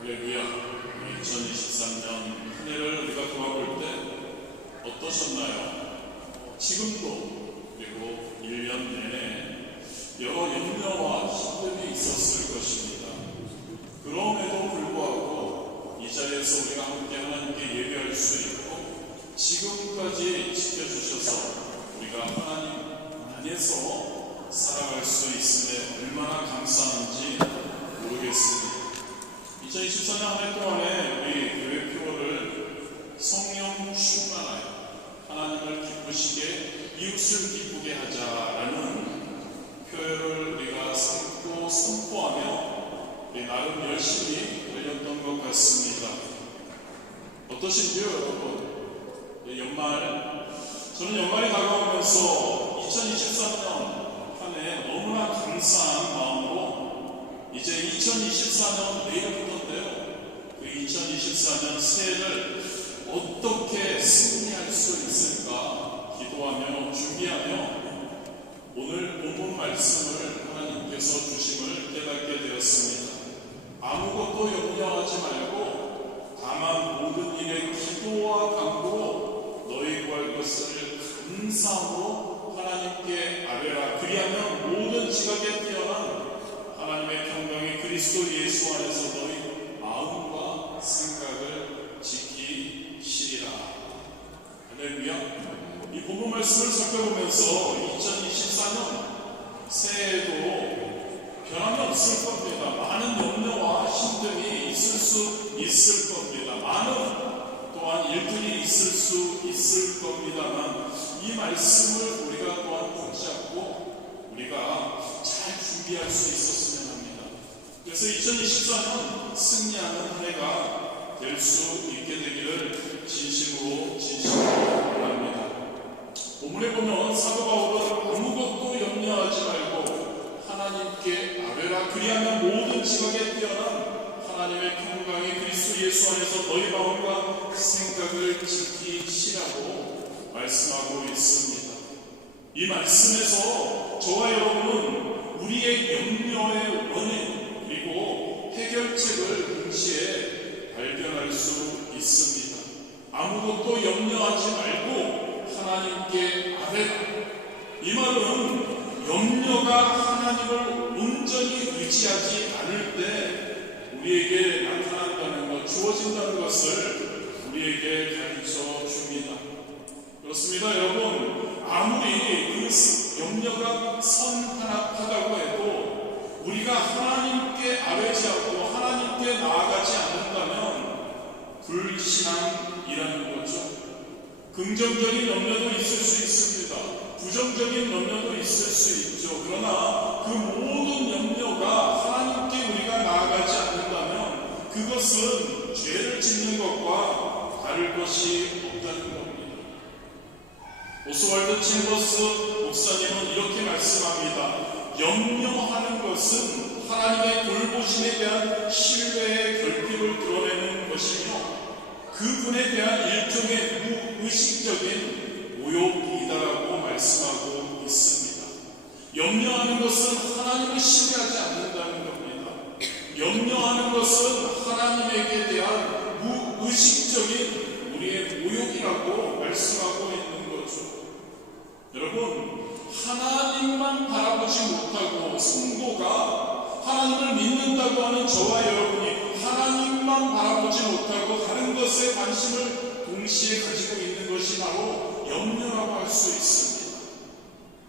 할렐루야. 2023년 한 해를 우리가 돌아볼 때 어떠셨나요? 지금도 그리고 1년 내내 여러 염려와 힘듦이 있었을 것입니다. 그럼에도 불구하고 이 자리에서 우리가 함께 하나님께 예배할 수 있고 지금까지 지켜주셔서 우리가 하나님 안에서 살아갈 수 있음에 얼마나 감사한지 모르겠습니다. 2024년 한 해 동안에 우리 교회 표어를 성령 충만하여 하나님을 기쁘시게 이웃을 기쁘게 하자라는 표현을 우리가 삼고 선포하며 우리 나름 열심히 달렸던 것 같습니다. 어떠신지요, 여러분? 저는 연말이 다가오면서 2023년 한 해 너무나 감사한 마음으로 이제 2024년 내일부터인데요. 그 2024년 새해를 어떻게 승리할 수 있을까 기도하며 준비하며 오늘 본문 말씀을 하나님께서 주심을 깨닫게 되었습니다. 아무것도 염려하지 말고 다만 모든 일에 기도와 간구로 너희 구할 것을 감사함으로 하나님께 아뢰라. 그리하면 모든 지각에 뛰어난 하나님의 평강이 그리스도 예수 안에서 너희 마음과 생각을 지키시리라. 할렐루야. 이 본문 말씀을 살펴보면서 2024년 새해에도 변함이 없을 겁니다. 많은 염려와 힘듦이 있을 수 있을 겁니다. 많은 또한 일들이 있을 수 있을 겁니다만 이 말씀을 우리가 또한 붙잡고 우리가 잘 준비할 수 있었으면 합니다. 그래서 2024년 승리하는 한 해가 될 수 있게 되기를 진심으로 바랍니다. 본문에 보면 사도 바울은 아무것도 염려하지 말고 하나님께 아뢰라. 그리하면 모든 지각에 뛰어난 하나님의 평강이 그리스도 예수 안에서 너희 마음과 생각을 지키시라고 말씀하고 있습니다. 이 말씀에서 저와 여러분은 우리의 염려의 원인 그리고 해결책을 동시에 발견할 수 있습니다. 아무것도 염려하지 말고 하나님께 아뢰라. 이 말은 염려가 하나님을 온전히 의지하지 않을 때 우리에게 나타난다는 것, 주어진다는 것을 우리에게 가르쳐 줍니다. 그렇습니다, 여러분. 아무리 그 염려가 선하다고 해도 우리가 하나님께 아뢰지 않고 하나님께 나아가지 않는다면 불신앙이라는 거죠. 긍정적인 염려도 있을 수 있습니다. 부정적인 염려도 있을 수 있죠. 그러나 그 모든 염려가 하나님께 우리가 나아가지 않는다면 그것은 죄를 짓는 것과 다를 것이 없다는 겁니다. 오스왈드 챔버스 목사님은 이렇게 말씀합니다. 염려하는 것은 하나님의 돌보심에 대한 신뢰의 결핍을 드러내는 것이며 그분에 대한 일종의 무의식적인 모욕이다라고 말씀하고 있습니다. 염려하는 것은 하나님을 신뢰하지 않는다는 겁니다. 염려하는 것은 하나님에게 대한 무의식적인 우리의 모욕이라고 말씀하고 있는 거죠. 여러분, 하나님만 바라보지 못하고 성도가 하나님을 믿는다고 하는 저와 여러분이 하나님만 바라보지 못하고 다른 것에 관심을 동시에 가지고 있는 것이 바로 염려라고 할 수 있습니다.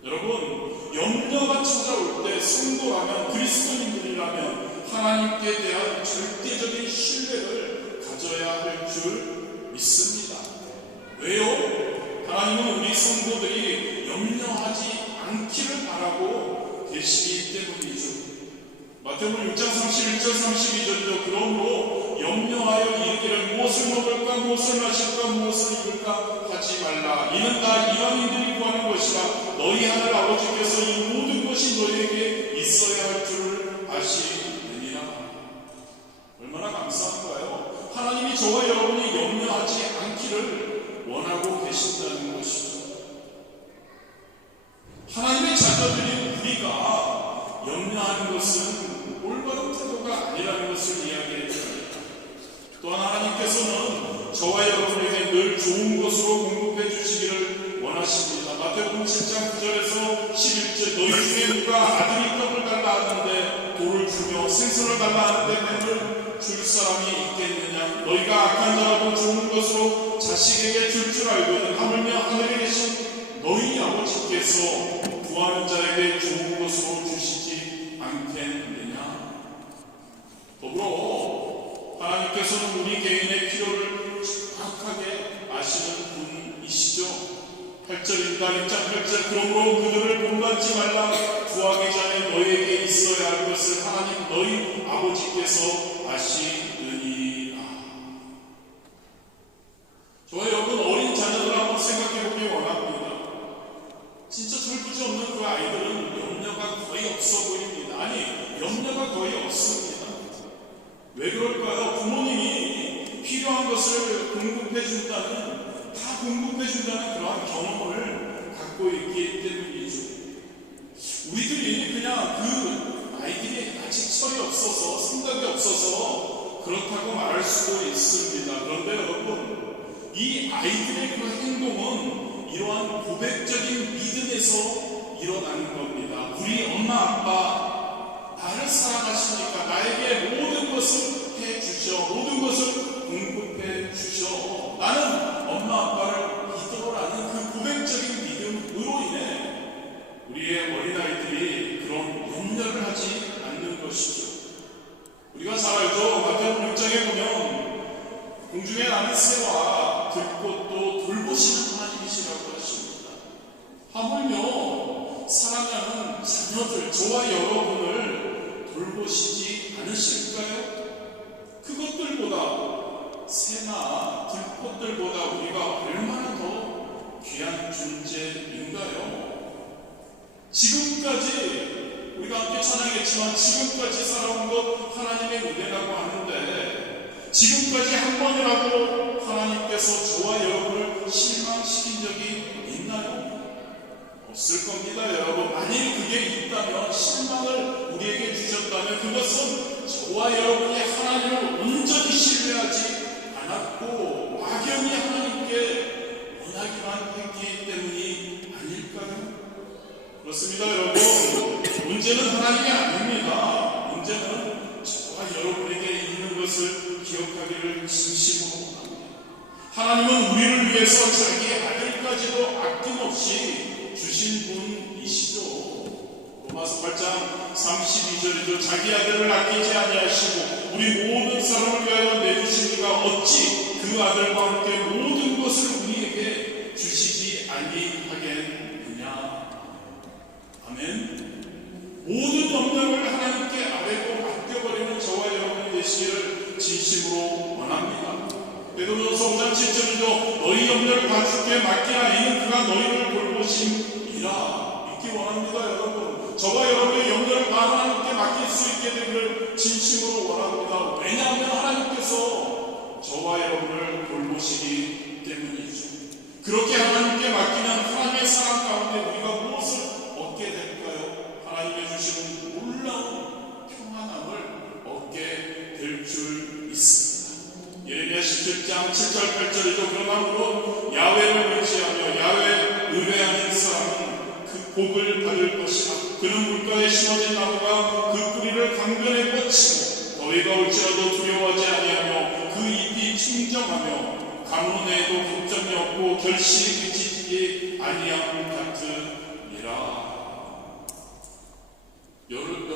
여러분, 염려가 찾아올 때 성도라면, 그리스도인들이라면 하나님께 대한 절대적인 신뢰를 가져야 할 줄 믿습니다. 왜요? 하나님은 우리 성도들이 염려하지 않기를 바라고 계시기 때문이죠. 마태복음 6장 31절 32절도 그러므로 염려하여 이르기를 무엇을 먹을까 무엇을 마실까 무엇을 입을까 하지 말라. 이는 다 이방인들이 구하는 것이라. 너희 하늘 아버지께서 이 모든 것이 너희에게 있어야 할 줄을 아시느니라. 얼마나 감사한가요? 하나님이 저와 여러분이 염려하지 않기를 원하고 계신다는 것이죠. 하나님의 자녀들인 우리가 염려하는 것은 올바른 태도가 아니라는 것을 이야기해 줍니다. 또한 하나님께서는 저와 여러분에게 늘 좋은 것으로 공급해 주시기를 원하십니다. 마태복음 7장 9절에서 11절 너희 중에 누가 아들이 떡을 달라 하는데 돌을 주며 생선을 달라 하는데 뱀을 줄 사람이 있겠느냐. 너희가 악한 자라도 좋은 것으로 자식에게 줄 알거든 하물며 하늘에 계신 너희 아버지께서 구하는 자에게 좋은 것으로 주시지 않겠느냐. 더불어 하나님께서는 우리 개인의 필요를 정확하게 아시는 분이시죠. 8절입니다. 1장 8절 그러므로 그들을 본받지 말라. 구하기 전에 너희에게 있어야 할 것을 하나님 너희 아버지께서 아시느니라. 저와 여러분 어린 자녀들 한번 생각해 보기 원합니다. 진짜 철부지 없는 그 아이들은 염려가 거의 없어 보입니다. 아니 염려가 거의 없습니다. 왜 그럴까요? 부모님이 필요한 것을 공급해준다는 그러한 경험을 갖고 있기 때문이죠. 우리들이 그냥 그 아이들이 아직 철이 없어서 생각이 없어서 그렇다고 말할 수도 있습니다. 그런데 여러분 이 아이들의 그 행동은 이러한 고백적인 믿음에서 일어나는 겁니다. 우리 엄마 아빠 나를 사랑하시니까 나에게 모든 것을 해주셔, 모든 것을 공급해 주셔. 나는 엄마 아빠를 믿어라는 그 고백적인 믿음으로 인해 우리의 어린아이들이 그런 염려를 하지 않는 것이죠. 우리가 잘 알죠. 마태복음 6장에 보면 공중에 나는 새와 들꽃도 돌보시는 하나님이시라고 하십니다. 하물며 사랑하는 자녀들, 저와 여러분을 돌보시지 않으실까요? 그것들보다 새나 들꽃들보다 우리가 얼마나 더 귀한 존재인가요? 지금까지 우리가 함께 찬양했지만 지금까지 살아온 것 하나님의 은혜라고 하는데 지금까지 한 번이라도 하나님께서 저와 여러분을 실망시킨 적이 있나요? 없을 겁니다. 여러분 만일 그게 있다면 실망을 우리에게 주셨다면 그것은 저와 여러분이 하나님을 온전히 신뢰하지 않았고 막연히 하나님께 원하기만 했기 때문이 아닐까요? 그렇습니다. 여러분 문제는 하나님이 아닙니다. 문제는 저와 여러분에게 있는 것을 기억하기를 진심으로 원합니다. 하나님은 우리를 위해서 자기 아들까지도 아낌없이 주신 분이시죠. 로마서 8장 32절이죠. 자기 아들을 아끼지 아니하시고 우리 모든 사람을 위하여 내주신 이가 어찌 그 아들과 함께 모든 것을 우리에게 주시지 아니하겠느냐. 아멘. 모든 염려를 하나님께 아뢰고 맡겨버리는 저와 여러분이 되시기를 진심으로 원합니다. 베드로전서 5장 7절이죠. 너희 염려를 다 주께 맡기라. 이는 그가 너희를 돌보심이라. 믿기 원합니다. 여러분 저와 여러분의 염려를 다 하나님께 맡길 수 있게 되기를 진심으로 원합니다. 왜냐하면 하나님께서 저와 여러분을 돌보시기 때문이죠. 그렇게 하나님께 맡기면 하나님의 사랑 가운데 우리가 무엇을 얻게 될까요? 하나님의 주시는 놀라운 평안함을 얻게 될 줄 있습니다. 예레미야 17장 7절 8절이죠. 그러므로 야훼를 의지하며 야훼 의뢰하는 사람은 그 복을 받을 것이다. 그는 물가에 심어진 나무가 그 뿌리를 강변에 뻗치고 더위가 올지라도 두려워하지 아니하며 그 잎이 청정하며 가뭄에도 걱정이 없고 결실이 그치지 아니함 같으니라. 여러분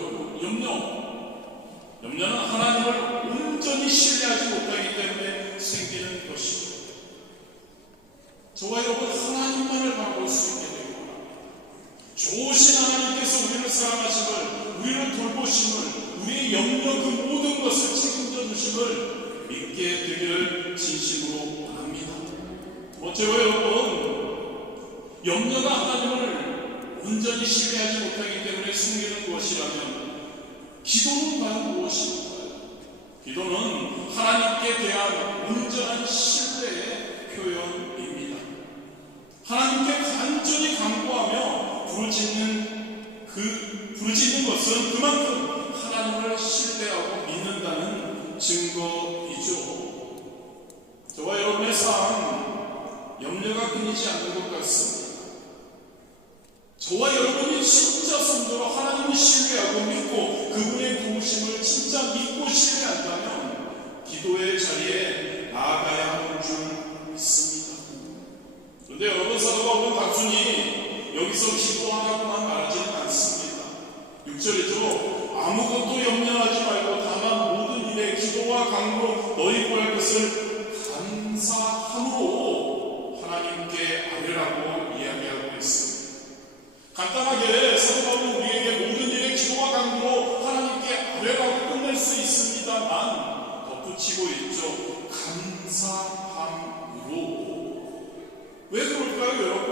염려는 하나님을 온전히 신뢰하지 못하기 때문에 생기는 것이고 저와 여러분 하나님만을 바라볼 수 있게 되고 좋으신 하나님께서 우리를 사랑하심을 우리를 돌보심을 우리의 염려 그 모든 것을 책임져 주심을 믿게 되기를 진심으로 원합니다. 두 번째로 여러분 염려가 하나님을 온전히 신뢰하지 못하기 때문에 생기는 것이라면 기도는 과연 무엇일까요? 기도는 하나님께 대한 온전한 신뢰의 표현입니다. 하나님께 간절히 간구하며 부르짖는 것은 그만큼 하나님을 신뢰하고 믿는다는 증거이죠. 끊이지 않는 것 같습니다. 저와 여러분이 진짜 성도로 하나님을 신뢰하고 믿고 그분의 도우심을 진짜 믿고 신뢰한다면 기도의 자리에 나아가야 하는 줄 믿습니다. 그런데 여러분, 사도 바울은 단순히 여기서 기도하라고만 말하지는 않습니다. 6절이죠. 아무것도 염려하지 말고 다만 모든 일에 기도와 간구로 너희 구할 것을 감사함으로 하나님께 아뢰라고 이야기하고 있습니다. 간단하게 사도 바울은 우리에게 모든 일에 기도와 간구로 하나님께 아뢰라고 끝낼 수 있습니다만 덧붙이고 있죠. 감사함으로. 왜 그럴까요, 여러분?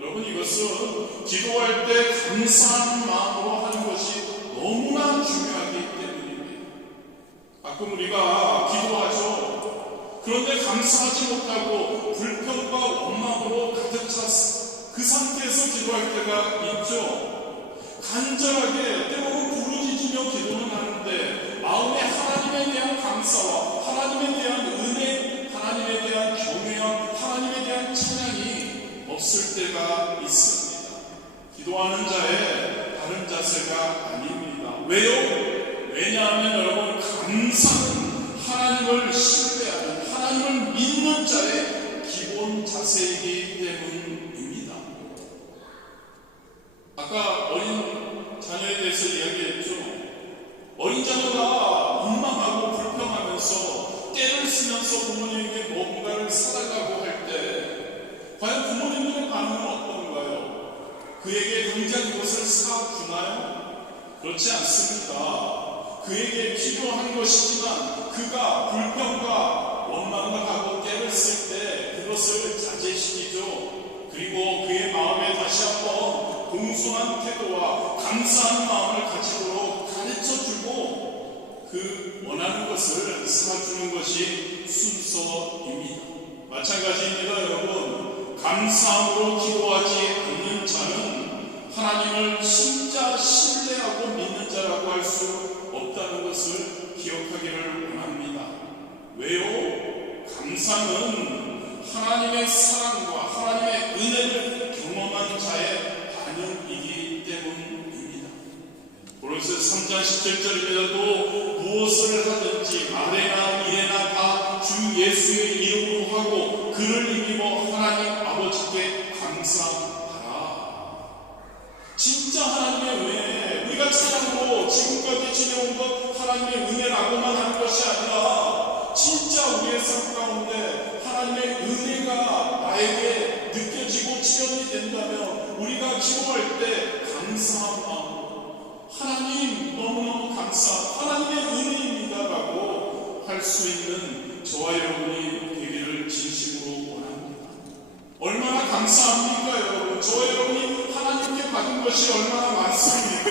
여러분, 이것은 기도할 때 감사한 마음으로 하는 것이 너무나 중요하기 때문입니다. 가끔 우리가 기도하죠. 그런데 감사하지 못하고 불평과 원망으로 가득 찼습니다. 그 상태에서 기도할 때가 있죠. 간절하게 때로는 부르짖으며 기도는 하는데 마음에 하나님에 대한 감사와 하나님에 대한 은혜, 하나님에 대한 경외와 하나님에 대한 찬양이 없을 때가 있습니다. 기도하는 자의 다른 자세가 아닙니다. 왜요? 왜냐하면 여러분, 감사는 하나님을 신뢰하는, 하나님을 믿는 자의 기본 자세이기 때문입니다. 아까 어린 자녀에 대해서 이야기했죠. 어린 자녀가 민망하고 불평하면서 때를 쓰면서 부모님에게 뭔가를 사달라고 할 때 과연 부모님들의 반응은 어떤가요? 그에게 당장 그것을 사주나요? 그렇지 않습니다. 그에게 필요한 것이지만 그가 불평과 원망을 하고 때를 쓸 때 그것을 자제시키죠. 그리고 그의 마음에 다시 한번 공손한 태도와 감사한 마음을 가지도록 가르쳐주고 그 원하는 것을 사주는 것이 순서입니다. 마찬가지입니다, 여러분. 감사함으로 기도하지 않는 자는 하나님을 진짜 신뢰하고 믿는 자라고 할 수 없다는 것을 기억하기를 원합니다. 왜요? 감사는 하나님의 사랑과 하나님의 은혜를 경험한 자의 반응이기 때문입니다. 고린도서 3장 17절입니다. 또 무엇을 하든지 말에나 일에나 다 주 예수의 이름으로 하고 그를 힘입어 하나님 아버지께 감사하라. 진짜 하나님의 은혜, 우리가 찬양으로 지금까지 지내온 것 하나님의 은혜라고만 하는 것이 아니라 진짜 우리의 삶 가운데 하나님의 은혜가 나에게 느껴지고 지연이 된다면 우리가 기도할 때 감사한 마음, 하나님 너무너무 감사, 하나님의 은혜입니다라고 할 수 있는 저와 여러분이 되기를 진심으로 원합니다. 얼마나 감사합니까, 여러분? 저와 여러분이 하나님께 받은 것이 얼마나 많습니까?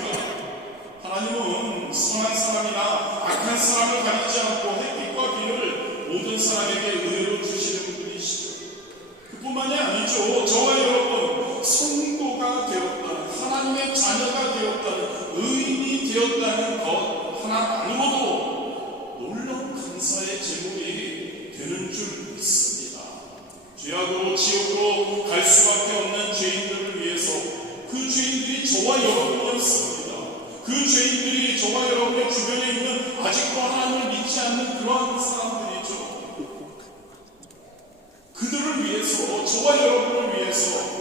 하나님은 선한 사람이나 악한 사람을 가리지 않고 햇빛과 비를 모든 사람에게 은혜로 주시는 분이시죠. 그뿐만이 아니죠. 저와 여러분 성도가 되었다는, 하나님의 자녀가 되었다는, 의인이 되었다는 것 하나만으로도 놀라운 감사의 제목이 되는 줄 믿습니다. 죄악으로 지옥으로 갈 수밖에 없는 죄인들을 위해서 그 죄인들이 저와 여러분이었습니다. 그 죄인들이 저와 여러분의 주변에 있는 아직도 하나님을 믿지 않는 그러한 사람들이죠. 그들을 위해서, 저와 여러분을 위해서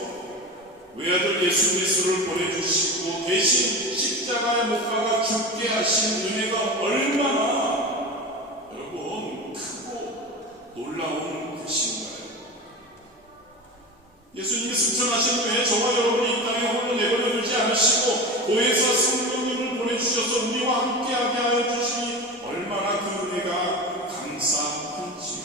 외아들 예수 그리스도를 보내주시고 대신 십자가에 못 박아 죽게 하신 은혜가 얼마나 여러분 크고 놀라운 것인가요? 예수님이 승천하신 후에 저와 여러분이 이 땅에 홀로 내버려 두지 않으시고 보혜사 성령님을 보내주셔서 우리와 함께하게 하여 주시니 얼마나 그 은혜가 감사한지요.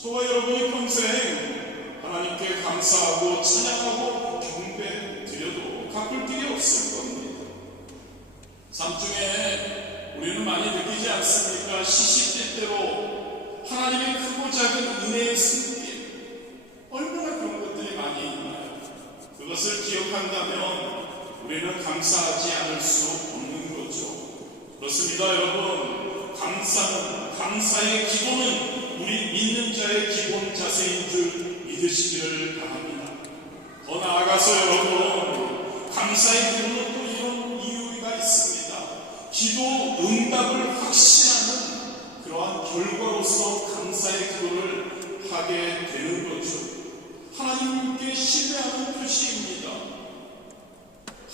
저와 여러분이 평생 하나님께 감사하고 찬양하고 경배 드려도 갚을 길이 없을 겁니다. 삶 중에 우리는 많이 느끼지 않습니까? 시시때때로 하나님의 크고 작은 은혜의 손길, 얼마나 그런 것들이 많이 있나요? 그것을 기억한다면 우리는 감사하지 않을 수 없는 거죠. 그렇습니다, 여러분. 감사는, 감사의 기도는 우리 믿는 자의 기본 자세인 줄 믿으시기를 바랍니다. 더 나아가서 여러분, 감사의 기도는 또 이런 이유가 있습니다. 기도 응답을 확신하는 그러한 결과로서 감사의 기도를 하게 되는 거죠. 하나님께 신뢰하는 표시입니다.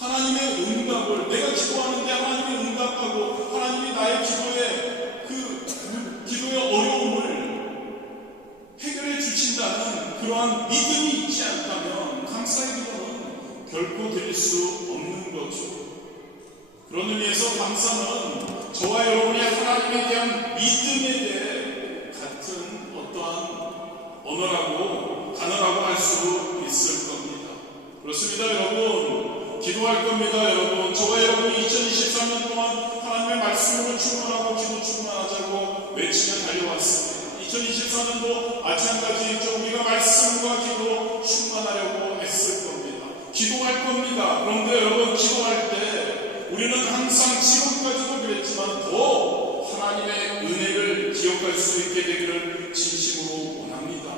하나님의 응답을, 내가 기도하는데 하나님이 응답하고 하나님이 나의 기도의 어려움을 해결해 주신다는 그러한 믿음이 있지 않다면 감사의 기도는 결코 드릴 수 없는 거죠. 그런 의미에서 감사는 저와 여러분이 하나님에 대한 믿음에 대해 같은 어떠한 언어라고 단어라고 할 수 있을 겁니다. 그렇습니다. 여러분, 기도할 겁니다. 여러분, 저와 여러분이 2023년 동안 하나님의 말씀으로 충만하고 기도 충만하자고 외치며 달려왔습니다. 2024년도 마찬가지 우리가 말씀과 기도로 충만하려고 애쓸 겁니다. 기도할 겁니다. 그런데 여러분, 기도할 때 우리는 항상 지금까지도 그랬지만 더 하나님의 은혜를 기억할 수 있게 되기를 진심으로 원합니다.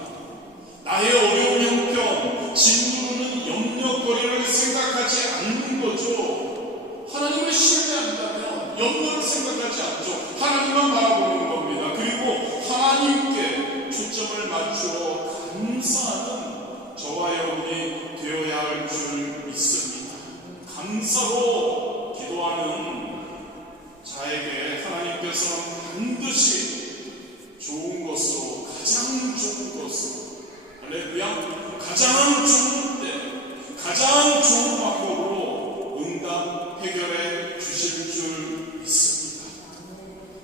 나의 어려운 형편, 짓누르는 염려거리를 생각하지 않는 거죠. 하나님을 신뢰한다면 염려를 생각하지 않죠. 하나님만 바라보는 겁니다. 그리고 하나님께 초점을 맞추어 감사하는 저와 여러분이 되어야 할 줄 믿습니다. 감사로 기도하는 자에게 하나님께서는 반드시 좋은 것으로, 가장 좋은 것으로, 할렐루야, 가장 좋은 때, 가장 좋은 방법으로 응답 해결해 주실 줄 믿습니다.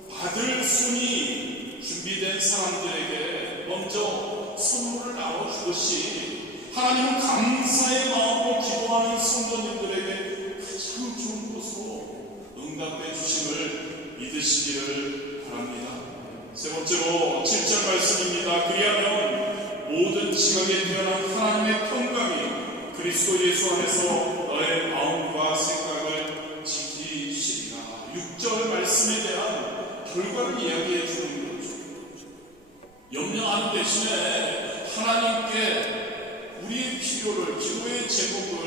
받을 손이 준비된 사람들에게 먼저 선물을 나눠주듯이 하나님은 감사의 마음으로 기도하는 성도님들에게 가장 좋은 것으로 응답해 주심을 믿으시기를 바랍니다. 세 번째로 7절 말씀입니다. 그리하면 모든 지각에 태어난 하나님의 평강이 그리스도 예수 안에서 너의 마음과 생각을 지키시리라. 6절 말씀에 대한 결과를 이야기해 주는 거죠. 염려하는 대신에 하나님께 우리의 필요를, 기도의 제목을,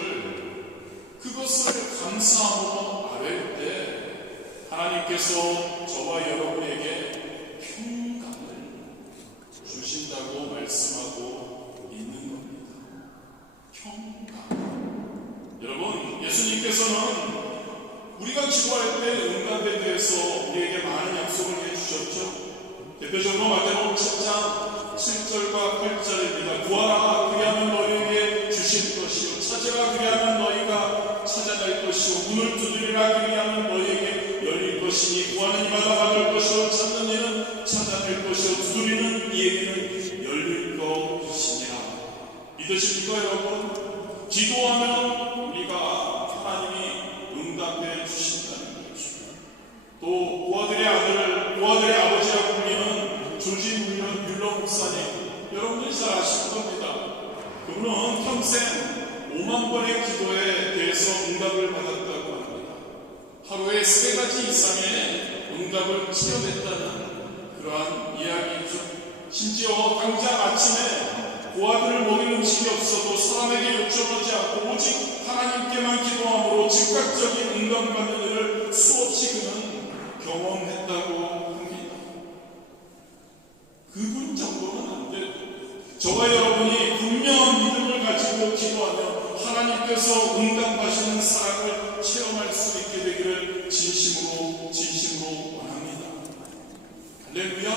그것을 감사함으로 아뢰을 때 하나님께서 저와 여러분에게 평강을 주신다고 말씀하고 있는 겁니다. 평강. 여러분, 예수님께서는 우리가 기도할 때 응답에 대해서 우리에게 많은 약속을 해주셨죠. 대표적으로 마태복음 10장 7절과 8절입니다. 구하라 그리하면 너희에게 주실 것이요, 찾으라 그리하면 너희가 찾아낼 것이요, 문을 두드리라 그리하면 너희에게 열릴 것이니 구하는 이마다 받을 것이요, 찾는 이는 찾아낼 것이요, 두드리는 이에게는 열릴 것이니라. 믿으십니까 여러분? 기도하면 우리가 하나님이 응답해 주신다는 거죠. 또 고아들의 아들, 고아들의 아버지라고 불리는 조지 뮬러 목사님, 여러분들이 잘 아실 겁니다. 그분은 평생 5만 번의 기도에 대해서 응답을 받았다고 합니다. 하루에 3가지 이상의 응답을 체험했다는 그러한 이야기죠. 심지어 당장 아침에 고아들을 먹일 음식이 없어도 사람에게 요청하지 않고 오직 하나님께만 기도함으로 즉각적인 응답받는 일을 수없이 그는 경험했다고 합니다. 그분 정도는 안 돼도 저와 여러분이 분명한 믿음을 가지고 기도하며 하나님께서 응답하시는 사랑을 체험할 수 있게 되기를 진심으로 원합니다. 할렐루야.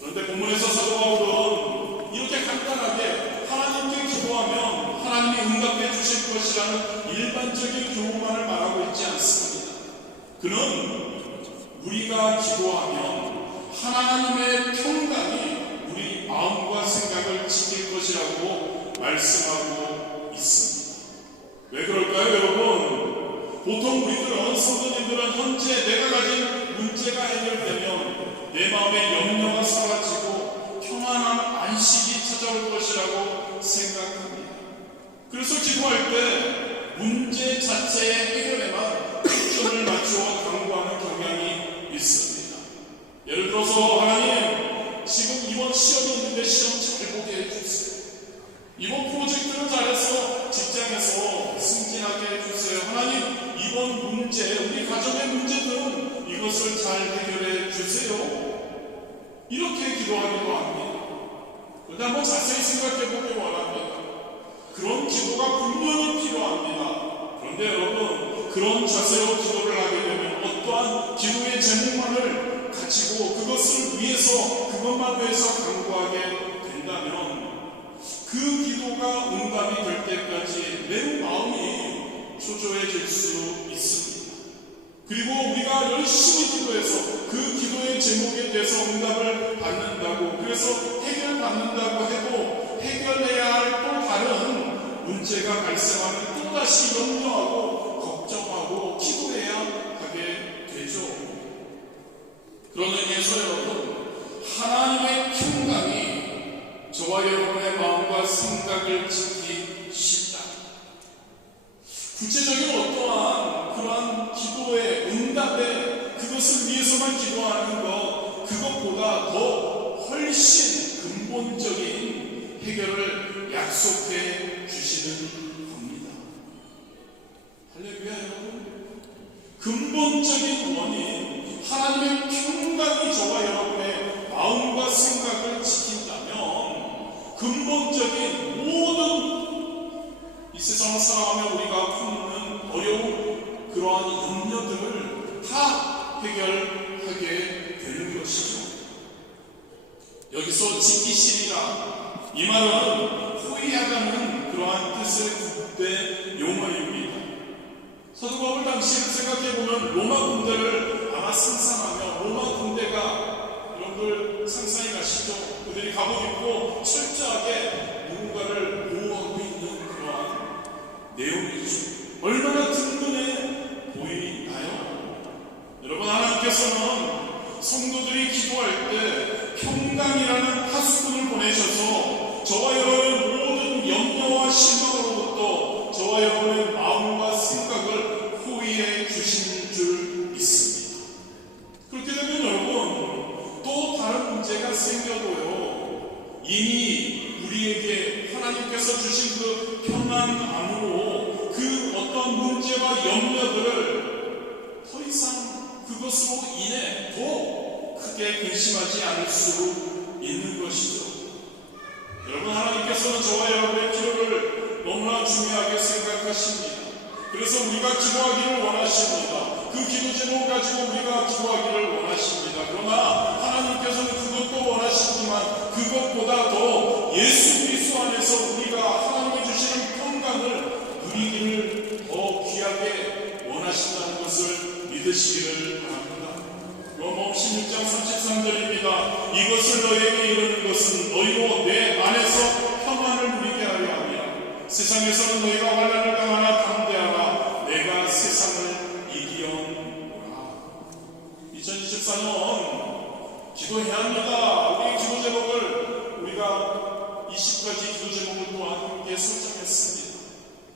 그런데 본문에서 사도 바울은 이렇게 간단하게 하나님께 기도하면 하나님이 응답해 주실 것이라는 일반적인 경우만을 말하고 있지 않습니다. 그는 우리가 기도하면 하나님의 평강이 우리 마음과 생각을 지킬 것이라고 말씀하고 있습니다. 왜 그럴까요, 여러분? 보통 우리들은, 성도님들은 현재 내가 가진 문제가 해결되면 내 마음의 염려가 사라지고 평안한 안식이 찾아올 것이라고 생각합니다. 그래서 기도할 때 문제 자체의 해결에만 초점을 맞추어 강구하는 경향이 있습니다. 예를 들어서 하나님, 지금 이번 시험이 있는데 시험 잘 보게 해주세요. 좀 잘해서 직장에서 승진하게 해주세요. 하나님, 이번 문제, 우리 가정의 문제들은 이것을 잘 해결해 주세요. 이렇게 기도하기도 합니다. 그런데 한번 자세히 생각해 보기 원합니다. 그런 기도가 분명히 필요합니다. 그런데 여러분, 그런 자세로 기도를 하게 되면 어떠한 기도의 제목만을 가지고 그것을 위해서, 그것만 위해서 간구하게 된다면 그 기도가 응답이 될 때까지 매우 마음이 초조해질 수 있습니다. 그리고 우리가 열심히 기도해서 그 기도의 제목에 대해서 응답을 받는다고, 그래서 해결받는다고 해도 해결해야 할 또 다른 문제가 발생하면 또다시 염려하고 걱정하고 기도해야 하게 되죠. 그런 의미에서 여러분, 하나님의 평강이 저와 여러분의 마음과 생각을 지키기 쉽다. 구체적인 어떠한 그러한 기도의 응답에 그것을 위해서만 기도하는 것, 그것보다 더 훨씬 근본적인 해결을 약속해 주시는 겁니다. 할렐루야 여러분. 근본적인 원인, 하나님의 평강이 저와 여러분의 마음과 생각을 지킨다면 근본적인 모든 이 세상을 살아가며 우리가 품는 어려운 그러한 염려들을 다 해결하게 되는 것이죠. 여기서 지키시리라, 이 말은 호의하다는 그러한 뜻의 국대 용어입니다. 사도 바울 당시를 생각해보면 로마 군대를 아마 상상하며, 로마 군대가 여러분들 상상이 가시죠? 그들이 갑옷 입고 철저하게 누군가를 보호하고 있는 그러한 내용이죠. 얼마나 든든해 보이나요? 여러분, 하나님께서는 성도들이 기도할 때 평강이라는 하수꾼을 보내셔서 저와 여러분의 모든 염려와 실망으로부터 저와 여러분의 마음과 생각을 호의해 주신 줄 믿습니다. 그렇게 되면 여러분, 또 다른 문제가 생겨도요, 이미 우리에게 하나님께서 주신 그 평안함으로 그 어떤 문제와 염려들을 더 이상 그것으로 인해 더 크게 근심하지 않을 수 있는 것이죠. 여러분, 하나님께서는 저와 여러분의 기도를 너무나 중요하게 생각하십니다. 그래서 우리가 기도하기를 원하십니다. 그 기도 제목 가지고 우리가 기도하기를 원하십니다. 그러나 하나님께서는 그것도 원하시지만 그것보다 더 예수 그리스도 안에서 우리가 하나님이 주시는 평강을 누리기를 더 귀하게 원하신다는 것을 믿으시기를 바랍니다. 로마서 16장 33절입니다. 이것을 너희에게 이르는 것은 너희로 내 안에서 평안을 누리게 하려 함이라. 세상에서는 너희가 환난을 당하나 담대하라. 내가 세상을 이기었노라. 2024년 기도해야 합니다. 우리 기도 제목을 우리가 20가지 기도 제목을 또한 함께 설정했습니다.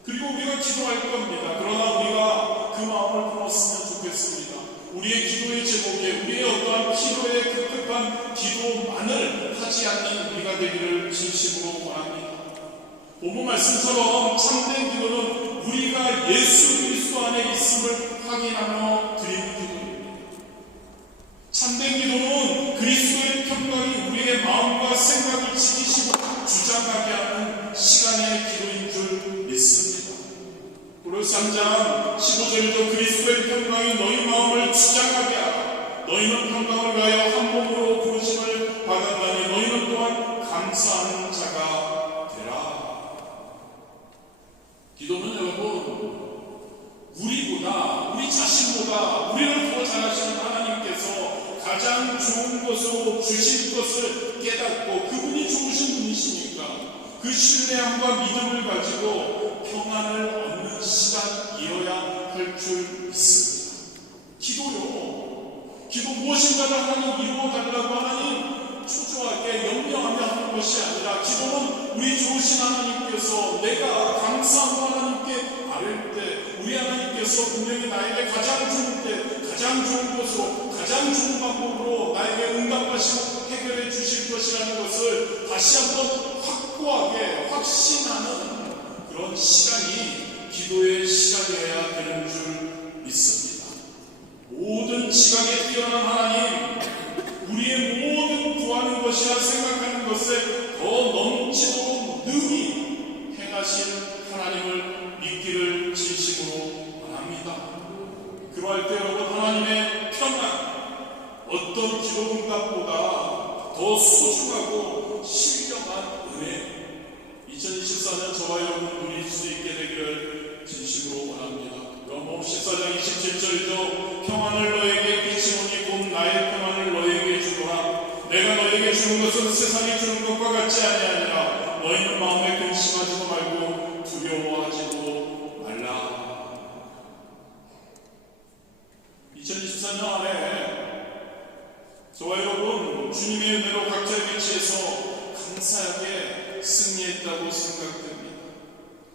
그리고 우리가 기도할 겁니다. 그러나 우리가 그 마음을 품었으면 좋겠습니다. 우리의 기도의 제목에 우리의 어떠한 필요에 급급한 기도만을 하지 않는 우리가 되기를 진심으로 원합니다. 본문 말씀처럼 참된 기도는 우리가 예수 그리스도 안에 있음을 확인하며 드리는 기도입니다. 참된 기도는 그리스도의 평강이 우리의 마음과 생각을 지키시고 주장하게 하는 시간의 기도인 줄 믿습니다. 고린도서 3장 15절에도 그리스도의 평강이 너희 마음을 주장하게 하라. 너희는 평강을 위하여 한 몸으로 부르심을 받았다니 너희는 또한 감사하는 자가 되라. 기도는 여러분, 우리보다, 우리 자신보다 우리를 더 잘하시는 하나님께서 가장 좋은 것으로 주실 것을 깨닫고 그분이 좋으신 분이시니까 그 신뢰함과 믿음을 가지고 평안을 얻는 시간이어야 할 줄 믿습니다. 기도 무엇인가를 하나님 이루어달라고 하나님 초조하게 염려하며 하는 것이 아니라, 기도는 우리 좋으신 하나님께서 내가 감사함과 하나님께 아뢰 때 우리 하나님께서 분명히 나에게 가장 좋은 때 가장 좋은 것으로 가장 좋은 방법으로 나에게 응답하시고 해결해 주실 것이라는 것을 다시 한번 확고하게 확신하는 그런 시간이 기도의 시간이어야 되는 줄 믿습니다. 모든 지각에 뛰어난 하나님, 우리의 모든 구하는 것이라 생각하는 것에 더 넘치도록 능히 행하신 하나님을 믿기를 진심으로 바랍니다. 그럴 때 여러분, 하나님의 평안, 어떤 기도 응답보다 더 소중하고 신령한 은혜, 2024년 저와 여러분 누릴 수 있게 되기를 진심으로 원합니다. 요한복음 14장 27절이죠. 평안을 너에게 비치노니 곧 나의 평안을 너에게 주노라. 내가 너에게 주는 것은 세상이 주는 것과 같지 아니하니라. 너희는 마음에 근심하지도 말고 두려워하지도 말라. 2024년 안에 저와 여러분 주님의 은혜로 각자의 위치에서 감사하게 승리했다고 생각됩니다.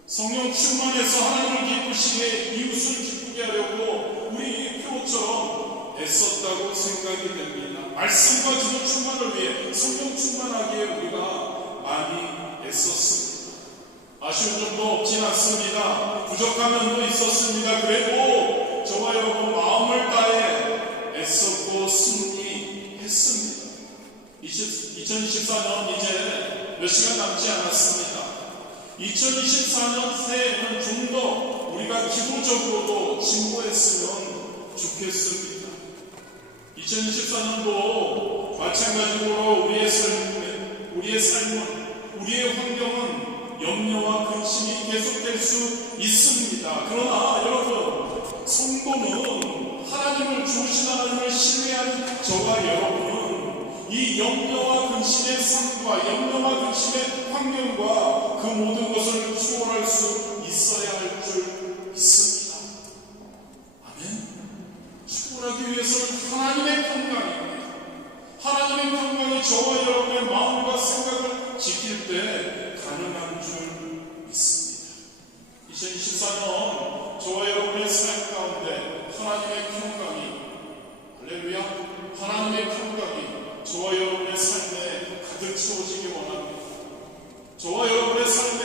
성령 충만해서 하나님을 기쁘시게 이웃을 기쁘게 하려고 우리 표처럼 애썼다고 생각이 됩니다. 말씀과 주의 충만을 위해 성령 충만하기에 우리가 많이 애썼습니다. 아쉬운 점도 없진 않습니다. 부족한 면도 있었습니다. 그래도 저와 여러분 마음을 다해 애썼고 승리했습니다. 2024년 이제 몇 시간 남지 않았습니다. 2024년 새해에는 좀 더 우리가 기도적으로도 진보했으면 좋겠습니다. 2024년도 마찬가지로 우리의 삶은, 우리의 환경은 염려와 근심이 계속될 수 있습니다. 그러나 여러분, 성도는 하나님을 좋으신 하나님을 신뢰하는 저와 여러분은 이 염려와 근심의 삶과 염려와 근심의 환경과 그 모든 것을 초월할 수 있어야 할 줄 믿습니다. 아멘. 초월하기 위해서는 하나님의 평강입니다. 하나님의 평강이 저와 여러분의 마음과 생각을 지킬 때 가능한 줄 믿습니다. 2024년 저와 여러분의 삶 가운데 하나님의 평강이, 할렐루야, 하나님의 평강이 저와 여러분의 삶에 가득 채워지기 원합니다. 저와 여러분의 삶에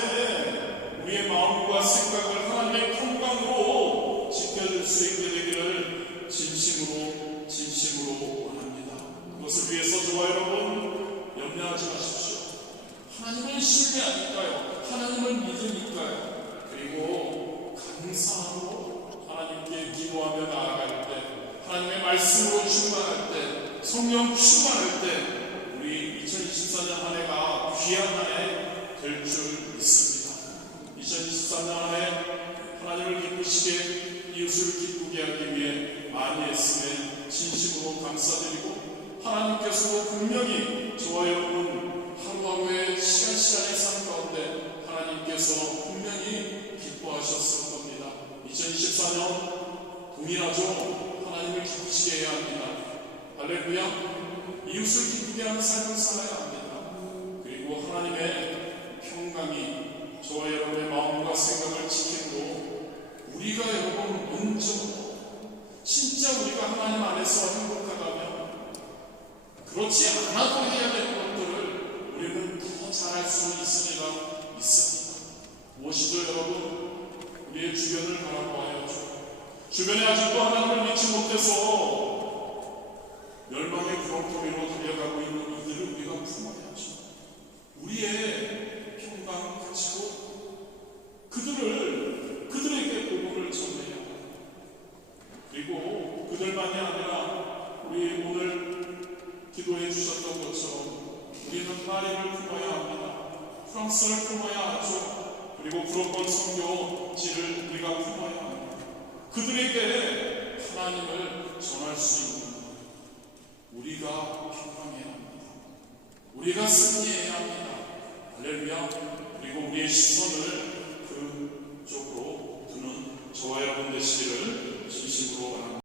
우리의 마음과 생각을 하나님의 평강으로 지켜줄 수 있게 되기를 진심으로 원합니다. 그것을 위해서 저와 여러분 염려하지 마십시오. 하나님을 신뢰하니까요. 하나님을 믿으니까요. 그리고 감사하고 하나님께 기도하며 나아갈 때, 하나님의 말씀으로 충만할 때, 성령 충만할 때 우리 2024년 한 해가 귀한 한 해 될 줄 믿습니다. 2024년 한 해 하나님을 기쁘시게 이웃을 기쁘게 하기 위해 많이 애씀에 진심으로 감사드리고, 하나님께서도 분명히 저와 여러분 하루하루의 시간의 삶 가운데 하나님께서 분명히 기뻐하셨을 겁니다. 2024년 동일하죠. 하나님을 기쁘시게 해야 합니다. 할렐루야. 이웃을 기쁘게 하는 삶을 살아야 합니다. 그리고 하나님의 평강이 저와 여러분의 마음과 생각을 지키고, 우리가 여러분 먼저 진짜 우리가 하나님 안에서 행복하다면 그렇지 않아도 해야 될 것들을 우리는 더 잘할 수 있으리라 믿습니다. 무엇이죠 여러분? 우리의 주변을 바라보아야죠. 주변에 아직도 하나님을 믿지 못해서 멸망의 구렁텅이로 달려가고 있는 이들을 우리가 품어야죠. 우리의 평강 가지고 그들에게 복음을 전해야 합니다. 그리고 그들만이 아니라 우리 오늘 기도해 주셨던 것처럼 우리는 파리를 품어야 합니다. 프랑스를 품어야 하죠. 그리고 브로건 선교지를 우리가 품어야 합니다. 그들에게 하나님을 전할 수 있는 우리가 평강해야 합니다. 우리가 승리해야 합니다. 할렐루야. 그리고 우리의 시선을